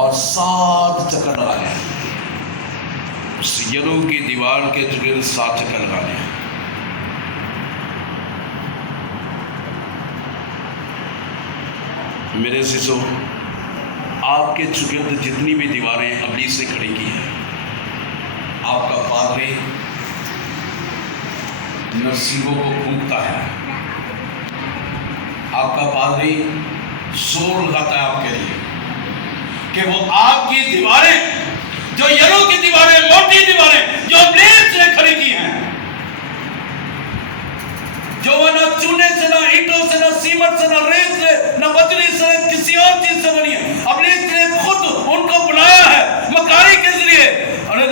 اور 7 چکر لگانے ہیں. یرو کی دیوار کے گرد 7 چکر لگانے ہیں. میرے عزیزو، آپ کے چگرد جتنی بھی دیواریں ابلیس نے کھڑی کی ہیں، آپ کا پادری نصیبوں کو پھونکتا ہے. آپ کا پادری زور لگاتا ہے آپ کے لیے کہ وہ آپ کی دیواریں، جو یرو کی دیواریں، موٹی دیواریں جو ابلیس نے کھڑی کی ہیں، جو وہ نہ چونے سے، نہ اینٹوں سے، نہ سیمنٹ سے، نہ ریت سے، نہ بجری سے، کسی اور چیز سے بنی ہے. ابلیس نے خود ان کو بنایا ہے مکاری کے ذریعے،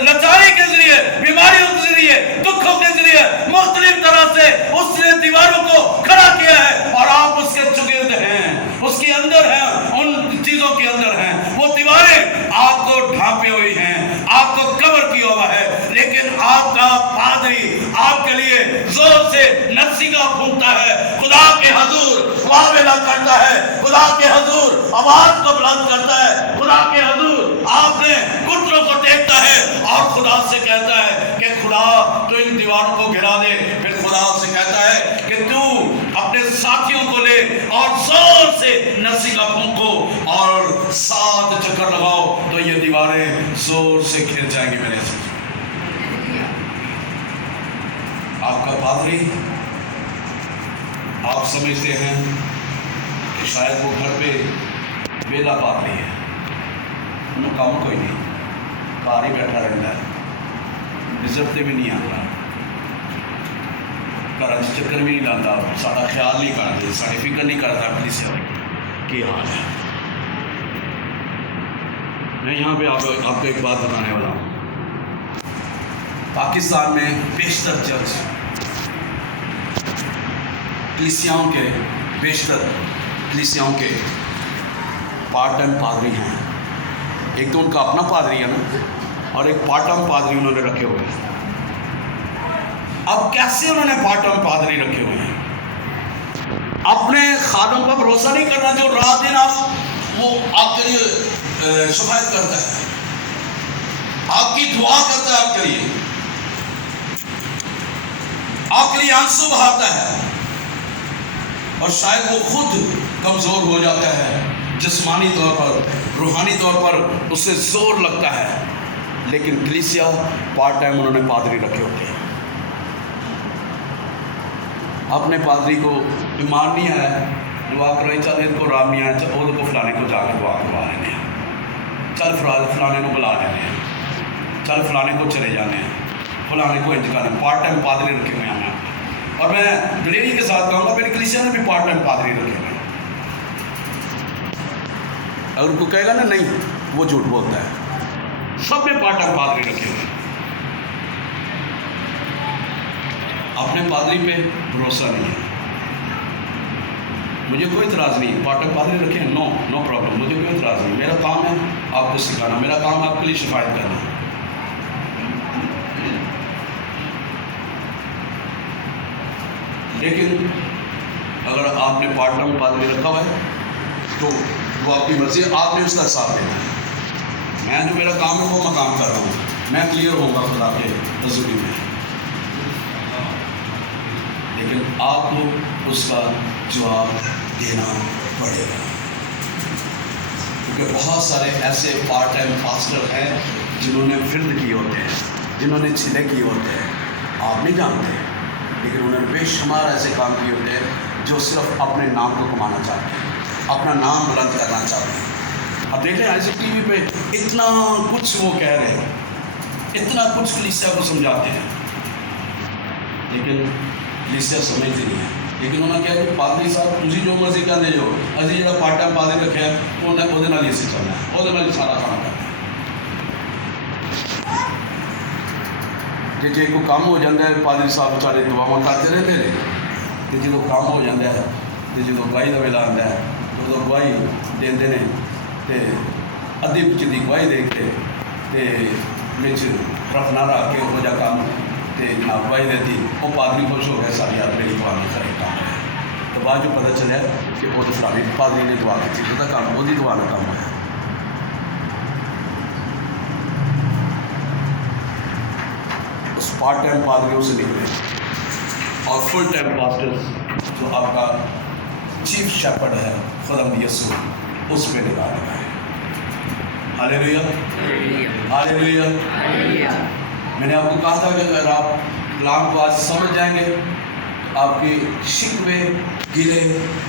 لاچاری کے ذریعے، بیماریوں کے ذریعے، دکھوں کے ذریعے، مختلف طرح سے اس نے دیواروں کو کھڑا کیا ہے. اور آپ اس کے چگرد ہیں، اس کے اندر ہیں، ان چیزوں کے اندر ہیں. وہ دیواریں آپ کو ڈھانپی ہوئی ہیں، آپ کو کور کیا ہوا ہے، لیکن آپ کا پادری آپ کے لیے زور سے نصیحت پھونکتا ہے، خدا کے حضور معاملہ کرتا ہے، خدا کے حضور آواز کو بلند کرتا ہے، خدا کے حضور آپ نے گھٹنوں کو ٹیکتا ہے اور خدا سے کہتا ہے کہ خدا تو ان دیواروں کو گرا دے. پھر خدا سے کہتا ہے کہ تو اپنے ساتھیوں کو لے اور زور سے نصیحت پھونکو اور 7 چکر لگاؤ تو یہ دیواریں زور سے گر جائیں گی. میرے سے آپ کا پادری، آپ سمجھتے ہیں کہ شاید وہ گھر پہ ویلا پادری ہے، انہوں کام کوئی نہیں، کار ہی بیٹھا رہتا ہے، رزلتے بھی نہیں آتا، گھر چکر بھی نہیں لاتا، سارا خیال نہیں کرتا، ساری فکر نہیں کرتا پولیس کی حال ہے. میں یہاں پہ آپ کو ایک بات بتانے والا ہوں. پاکستان میں بیشتر چرچ کلیسیاؤں کے پارٹ ٹائم پادری ہیں. ایک تو ان کا اپنا پادری ہے نا، اور ایک پارٹ ٹائم پادری انہوں نے رکھے ہوئے ہیں. اب کیسے انہوں نے پارٹ ٹائم پادری رکھے ہوئے ہیں؟ اپنے خادم پر بھروسہ نہیں کرنا جو رات دن وہ آپ کے لیے شفاعت کرتا ہے، آپ کی دعا کرتا ہے، آپ کے لیے آنسو بہاتا ہے، اور شاید وہ خود کمزور ہو جاتا ہے جسمانی طور پر، روحانی طور پر اسے زور لگتا ہے. لیکن کلیسیا پارٹ ٹائم انہوں نے پادری رکھے ہوتے ہیں. اپنے پادری کو ایمان نہیں آیا، دعا کر رہے چل ان کو رام نہیں آیا، چل وہ کو فلانے کو جا کے دعا کروا لینے ہیں، چل فلانے کو بلا لینے ہیں، چل فلانے کو چلے جانے ہیں، فلانے کو انتقال ہے. پارٹ ٹائم پادری رکھے ہوئے ہیں. اور میں دلیری کے ساتھ کہوں گا میری کلیسیا نے بھی پارٹ ٹائم پادری رکھے ہوئے ہیں. اگر ان کو کہے گا نا نہیں، وہ جھوٹ بولتا ہے. سب نے پارٹ ٹائم پادری رکھے ہوئے ہیں. اپنے پادری پہ بھروسہ نہیں ہے. مجھے کوئی اعتراض نہیں، پارٹ ٹائم پادری رکھے ہیں، نو پرابلم، مجھے کوئی اعتراض نہیں. میرا کام ہے آپ کو سکھانا، میرا کام ہے آپ کے لیے شفاعت کرنا. لیکن اگر آپ نے پارٹ ٹائم پادری رکھا ہوا ہے تو وہ آپ کی مرضی ہے، آپ نے اس کا ساتھ دینا ہے. میں جو میرا کام ہے وہ میں کام کر رہا ہوں، میں کلیئر ہوں گا خدا کے حضوری میں. لیکن آپ کو اس کا جواب دینا پڑے گا، کیونکہ بہت سارے ایسے پارٹ ٹائم پاسٹر ہیں جنہوں نے فرد کیے ہوتے ہیں، جنہوں نے چھلے کیے ہوتے ہیں، آپ نہیں جانتے، لیکن انہوں نے بے شمار ایسے کام کیے ہوتے ہیں جو صرف اپنے نام کو کمانا چاہتے ہیں، اپنا نام بلند کرنا چاہتے ہیں. اب دیکھ لیں ایسے ٹی وی پہ اتنا کچھ وہ کہہ رہے ہیں، اتنا کچھ کلیسیا کو سمجھاتے ہیں، لیکن کلیسیا سمجھتی نہیں ہے. لیکن انہوں نے کہا کہ پادری صاحب تھی جو مرضی کہنے جو ابھی جا پارٹ ٹائم پادری رکھے ہیں وہ ہی سے چلنا ہے، وہ سارا کام کرنا ہے. جی کو کام ہو جاتا ہے پادری صاحب بچارے دعاواں کرتے رہتے ہیں، تو جب کام ہو جاتا ہے تو جب گواہی کا ویلا آتا ہے تو گواہی دے ادھی پچھلی گواہی دے کے رف نہ رکھ کے وہ جا کام جناب گواہی دیتی، وہ پادری خوش ہو گیا ساری یار میری دعا نہیں کرے کام ہے. تو بعد جو پتہ چلا کہ وہ تو فلانی پادری نے دعا کی تھی، پتہ کام وہ دعا کا کام ہے. पार्ट टाइम पादरियों से निकले और फुल टाइम पास्टर जो आपका चीफ शेपर्ड है खुदावंद यीशु उस पे निगाह लगाए। Hallelujah, hallelujah. मैंने आपको कहा था कि अगर आप कलाम को आज समझ जाएंगे आपकी शिकवे गिले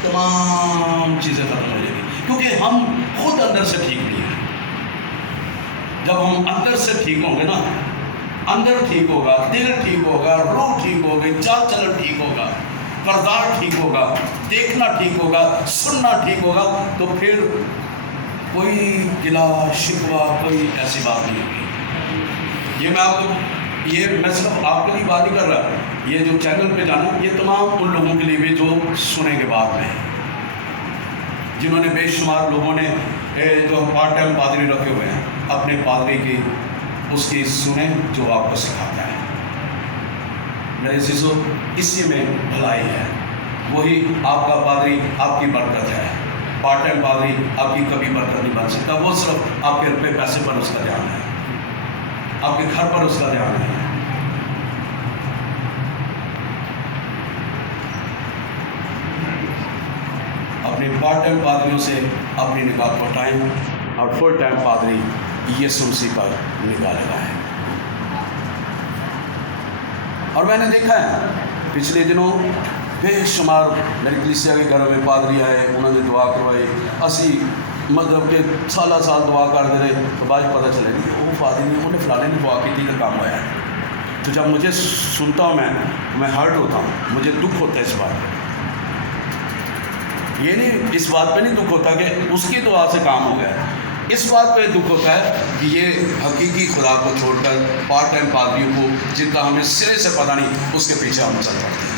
तमाम चीज़ें खत्म हो जाएगी, क्योंकि हम खुद अंदर से ठीक नहीं हैं। जब हम अंदर से ठीक होंगे ना, अंदर ठीक होगा, दिल ठीक होगा, रूह ठीक होगी, चाल चलन ठीक होगा, किरदार ठीक होगा, देखना ठीक होगा, सुनना ठीक होगा, तो फिर कोई गिला शिकवा कोई ऐसी बात नहीं होगी। ये मैं सिर्फ आपके लिए बात नहीं कर रहा, ये जो चैनल पे जाना ये तमाम उन लोगों के लिए भी जो सुनेंगे बाद में, जिन्होंने बेशुमार लोगों ने जो पार्ट टाइम पादरी रखे हुए हैं, अपने पादरी की उसकी सुने जो आपको सिखाता है। मेरे शिशु, इसी में भलाई है, वही आपका पादरी आपकी बरकत है। पार्ट टाइम पादरी आपकी कभी बरकत नहीं बन सकता, वो सिर्फ आपके रुपये पैसे पर उसका ध्यान है, आपके घर पर उसका ध्यान है। अपने पार्ट टाइम पादरियों से अपनी निगाह को हटाएं और फुल टाइम पादरी यीशु मसीह पर निगाह लगाएं। और मैंने देखा है पिछले दिनों बेशुमार मेरी कलीसिया के घरों में पादरी आए, उन्होंने दुआ करवाई, असी मतलब कि साल दुआ करते रहे, तो बाद पता चले कि वो पादरी ने उन्हें फलाने ने दुआ की थी का काम होया। तो जब मुझे सुनता हूँ मैं हर्ट होता हूँ, मुझे दुख होता है इस बात पर। ये नहीं, इस बात पे नहीं दुख होता कि उसकी दुआ से काम हो गया, इस बात पे दुख होता है कि ये हकीकी खुदा को छोड़कर पार्ट टाइम पादरियों को, जिनका हमें सिरे से पता नहीं, उसके पीछे हम चल पड़ते हैं।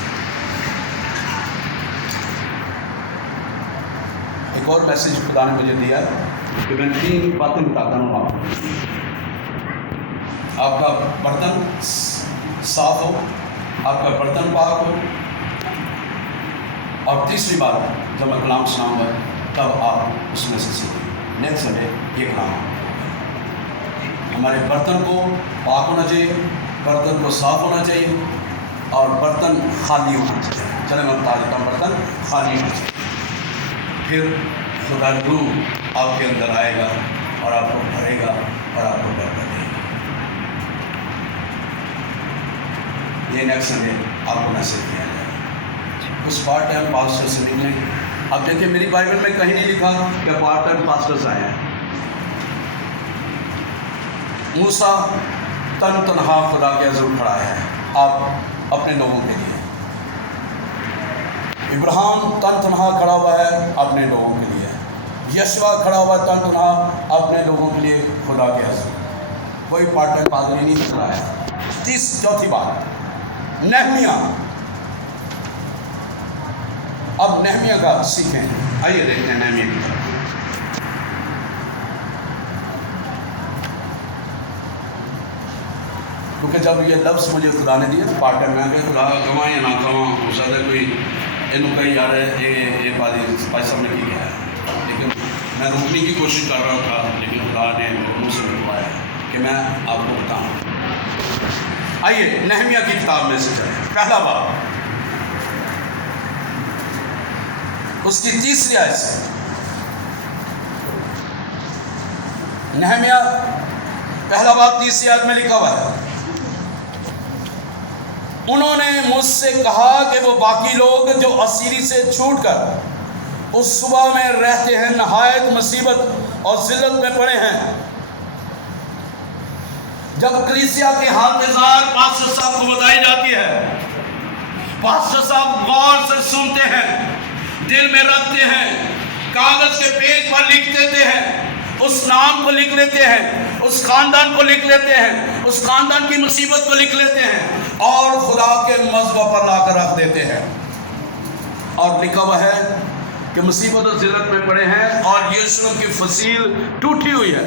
एक और मैसेज खुदा ने मुझे दिया कि मैं 3 बातें बताता हूँ आपको। आपका बर्तन साफ हो, आपका बर्तन पाक हो, और तीसरी बात जब मैं कलाम सुनाऊंगा तब आप उसमें से सीखें। नेक्स्ट संडे ये कलाम, हमारे बर्तन को पाक होना चाहिए, बर्तन को साफ होना चाहिए, और बर्तन खाली होना चाहिए। चले मैं बता देता हूँ, बर्तन खाली होना चाहिए, फिर खुदा रूह आपके अंदर आएगा और आपको भरेगा और आपको बरकत देगा। ये नेक्स्ट संडे आपको मैसेज दिया जाएगा। उस पार्ट टाइम पास्टर से निकलेंगे। अब देखिए, मेरी बाइबल में कहीं नहीं लिखा कि पार्ट टाइम पास्टर्स आए हैं। मूसा तनहा खुदा के हज़ूर खड़ा है आप अपने लोगों के लिए। इब्राहिम तनहा खड़ा हुआ है अपने लोगों के लिए। यशवा खड़ा हुआ तनहा अपने लोगों के लिए खुदा के हज़ूर। कोई पार्ट टाइम पादरी नहीं खड़ा है। चौथी बात, नेहमिया। अब नेहमिया का सीखें। आइए देखते हैं नेहमिया की तरफ। क्योंकि जब ये लफ्ज़ मुझे खुदा ने दिया पार्ट टाइम में खुदा कमा या ना कमा, हो सकता है कोई इन कई यार ये पैसा में की गया है, लेकिन मैं रोकने की कोशिश कर रहा था, लेकिन खुदा ने मुँह से रुकवाया कि मैं आपको बताऊँ। आइए नेहमिया की किताब में से चलें। पहला बाब उसकी 3री आयत से। नेहमिया पहला बाब 3री आयत में लिखा हुआ है, उन्होंने मुझसे कहा कि वो बाकी लोग जो असीरी से छूटकर उस सुबह में रहते हैं नहायत मुसीबत और जिल्लत में पड़े हैं। जब कलीसिया के हाफिज़ार पास्टर साहब को बताई जाती है, पास्टर साहब गौर से सुनते हैं, दिल में रखते हैं, कागज के पेज पर लिख देते हैं, उस नाम को लिख लेते हैं, उस खानदान को लिख लेते हैं, उस खानदान की मुसीबत को लिख लेते हैं और खुदा के मज़बा पर लाकर रख देते हैं। और लिखा हुआ है कि मुसीबत और ज़िल्लत में पड़े हैं और यरूशलेम की फसील टूटी हुई है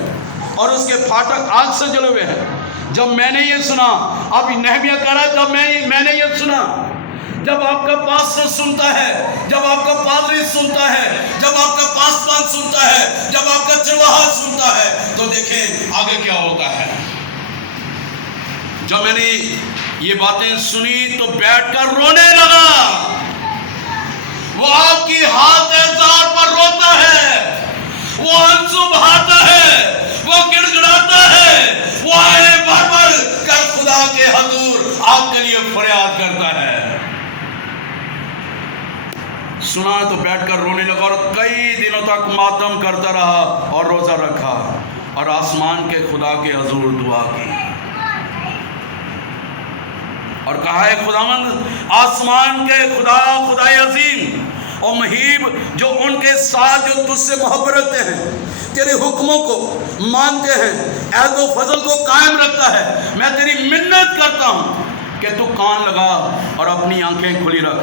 और उसके फाटक आग से जले हुए हैं। जब मैंने ये सुना, अब नेहमिया कह रहा है, जब मैंने ये सुना, जब आपका पास्टर सुनता है, जब आपका पादरी सुनता है, जब आपका पासवान सुनता है, जब आपका चरवाहा सुनता है, तो देखें आगे क्या होता है। जब मैंने ये बातें सुनी तो बैठकर रोने लगा। वो आपकी हाथ-ए-जार पर रोता है, वो आंसू बहाता है, वो गिड़गिड़ाता है, वो आए भर-भर कर खुदा के हजूर आपके लिए फरियाद करता है। सुना तो बैठकर रोने लगा और कई दिनों तक मातम करता रहा और रोजा रखा और आसमान के खुदा के हजूर दुआ की और कहा है, खुदावंद आसमान के खुदा, खुदाए अजीम और महीब, जो उनके साथ जो तुझसे मोहब्बत रखते हैं, तेरे हुक्मों को मानते हैं, अहद व फजल को कायम रखता है, मैं तेरी मिन्नत करता हूँ कि तू कान लगा और अपनी आंखें खुली रख,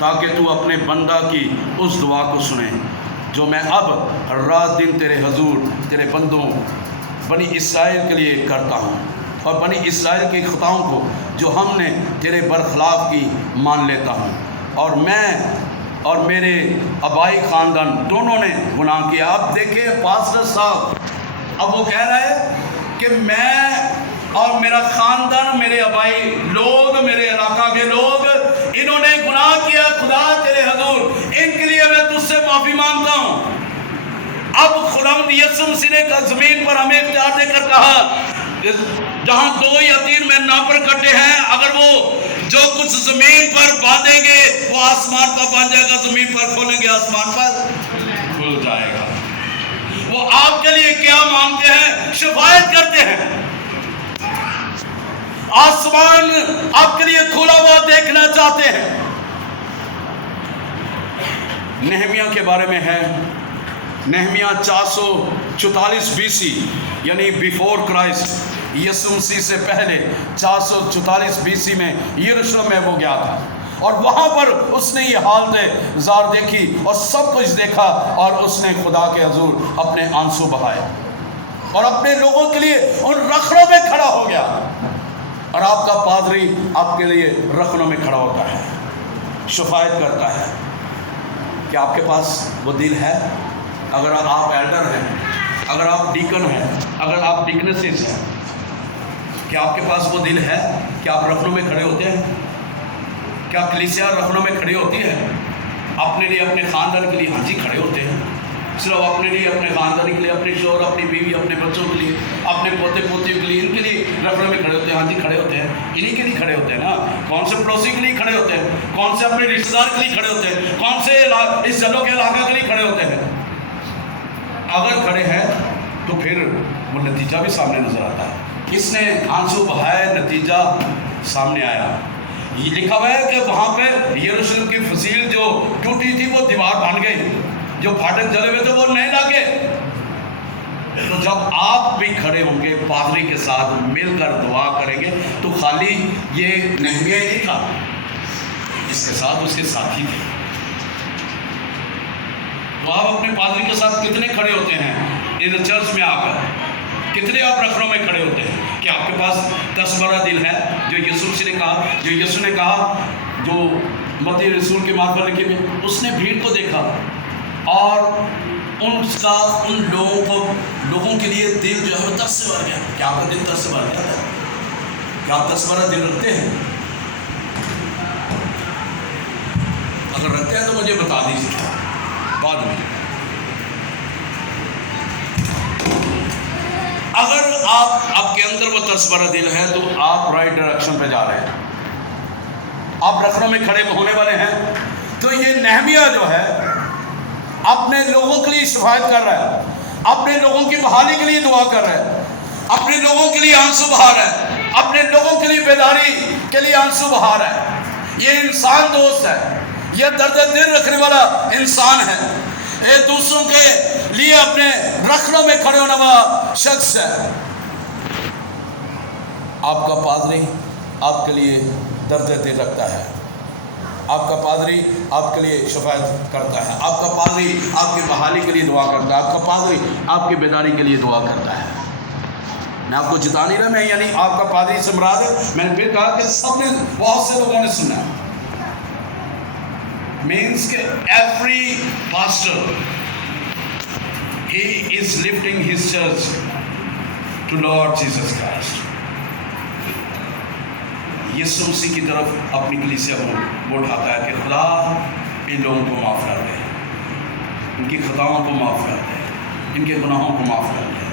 ताकि तू अपने बंदा की उस दुआ को सुने जो मैं अब रात दिन तेरे हजूर, तेरे बंदों बनी इसराइल के लिए करता हूँ, और बनी इसराइल की खताओं को जो हमने तेरे बरखलाफ की मान लेता हूँ। और मैं और मेरे आबाई ख़ानदान दोनों ने गुनाह किया। अब देखिए पास्टर साहब, अब वो कह रहा है कि मैं और मेरा ख़ानदान, मेरे आबाई लोग, मेरे इलाका के लोग, इन्होंने गुनाह किया खुदा तेरे हजूर, इनके लिए मैं तुझसे माफ़ी मांगता हूँ। अब खुदावंद यीशु मसीह ने ज़मीन पर हमें इख्तियार देकर कहा, जहाँ 2 या 3 में ना पर कटे हैं, अगर वो जो कुछ जमीन पर बांधेंगे वो आसमान पर बांध जाएगा, जमीन पर खोलेंगे आसमान पर खुल जाएगा। वो आपके लिए क्या मांगते हैं? शिफायत करते हैं। आसमान आपके लिए खुला हुआ देखना चाहते हैं। नेहमिया के बारे में है, नेहमिया 444 BC यानी बिफोर क्राइस्ट, यीशु मसीह से पहले 444 BC में यरूशलेम में वो गया था और वहाँ पर उसने ये हालत ज़ार देखी और सब कुछ देखा और उसने खुदा के हजूर अपने आंसू बहाए और अपने लोगों के लिए उन रखनों में खड़ा हो गया। और आपका पादरी आपके लिए रखनों में खड़ा होता है, शिफायत करता है कि आपके पास वो दिल है। अगर आप एल्डर हैं, अगर आप डीकन हैं, अगर आप डिकनेसेस हैं, क्या आपके पास वो दिल है कि आप रखनों में खड़े होते हैं? क्या कलीसिया रखनों में खड़ी होती है? अपने लिए, अपने ख़ानदान के लिए हाँ जी खड़े होते हैं। सिर्फ अपने लिए, अपने ख़ानदान के लिए, अपने शोहर, अपनी बीवी, अपने बच्चों के लिए, अपने पोते पोतियों के लिए, इनके लिए रखनों में खड़े होते हैं। हाँ जी खड़े होते हैं। इन्हीं के लिए खड़े होते हैं ना। कौन से पड़ोसी के लिए खड़े होते हैं? कौन से अपने रिश्तेदार के लिए खड़े होते हैं? कौन से इस जगह के इलाका के लिए खड़े होते हैं? अगर खड़े हैं तो फिर वो नतीजा भी सामने नजर आता है। किसने आंसू बहाए, नतीजा सामने आया। ये लिखा हुआ है कि वहाँ पे यरूशलेम की फसील जो टूटी थी वो दीवार बन गई, जो फाटक जले हुए थे वो नए लगे। तो जब आप भी खड़े होंगे पादरी के साथ मिलकर दुआ करेंगे, तो खाली ये नेहमिया ही था, इसके साथ उसके साथी थे। तो आप अपने पादरी के साथ कितने खड़े होते हैं इस चर्च में आकर? कितने आप रखनों में खड़े होते हैं? कि आपके पास 10-12 दिल है, जो यीशु ने कहा, जो यीशु ने कहा, जो मत्ती रसूल के मार्फत लिखे में उसने भीड़ को देखा और उनका उन लोगों के लिए दिल जो है 10 से भर गया। क्या आपका दिल 10 से भर गया था? क्या आप 10-12 दिल रखते हैं? अगर रखते हैं तो मुझे बता दीजिए बाद में। अगर आपके अंदर वो 10-12 दिल है तो आप राइट डायरेक्शन पे जा रहे हैं, आप रखनों में खड़े होने वाले हैं। तो ये नेहमिया जो है अपने लोगों के लिए शिफायत कर रहा है, अपने लोगों की बहाली के लिए दुआ कर रहा है, अपने लोगों के लिए आंसू बहा रहा है, अपने लोगों के लिए बेदारी के लिए आंसू बहा रहा है। ये इंसान दोस्त है, ये दर्द दिल रखने वाला इंसान है, ये दूसरों के लिए अपने रखनों में खड़े होने वाला शख्स है। आपका पादरी आपके लिए दर्द दिल रखता है, आपका पादरी आपके लिए शिफायत करता है, आपका पादरी आपकी बहाली के लिए दुआ करता है, आपका पादरी आपकी बेदारी के लिए दुआ करता है। मैं आपको जिता नहीं रहा, मैं यानी आपका पादरी से मुराद है। मैंने फिर कहा कि सबने, बहुत से लोगों ने सुना, मीन्स के every pastor he is lifting his church to Lord Jesus Christ. यीशु मसीह की तरफ अपनी कलीसिया को वो उठाता है कि खुदा इन लोगों को माफ़ कर दे, इनकी खताओं को माफ़ कर दे, इनके गुनाहों को माफ़ कर दे।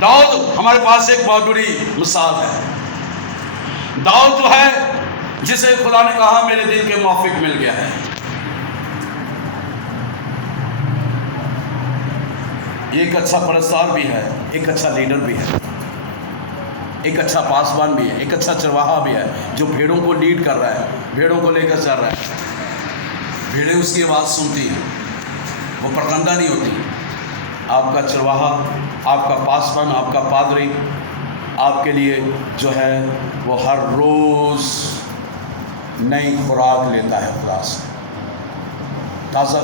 दाऊद हमारे पास एक बहुत बड़ी मिसाल है। दाऊद जो है जिसे खुदा ने कहा मेरे दिल के मुआफिक मिल गया है। एक अच्छा परस्तार भी है, एक अच्छा लीडर भी है, एक अच्छा पासवान भी है, एक अच्छा चरवाहा भी है जो भेड़ों को लीड कर रहा है, भेड़ों को लेकर चल रहा है। भेड़ें उसकी आवाज़ सुनती हैं, वो परखंडा नहीं होती। आपका चरवाहा, आपका पासवान, आपका पादरी आपके लिए जो है वो हर रोज़ नई खुराक लेता है खुदा से, ताज़ा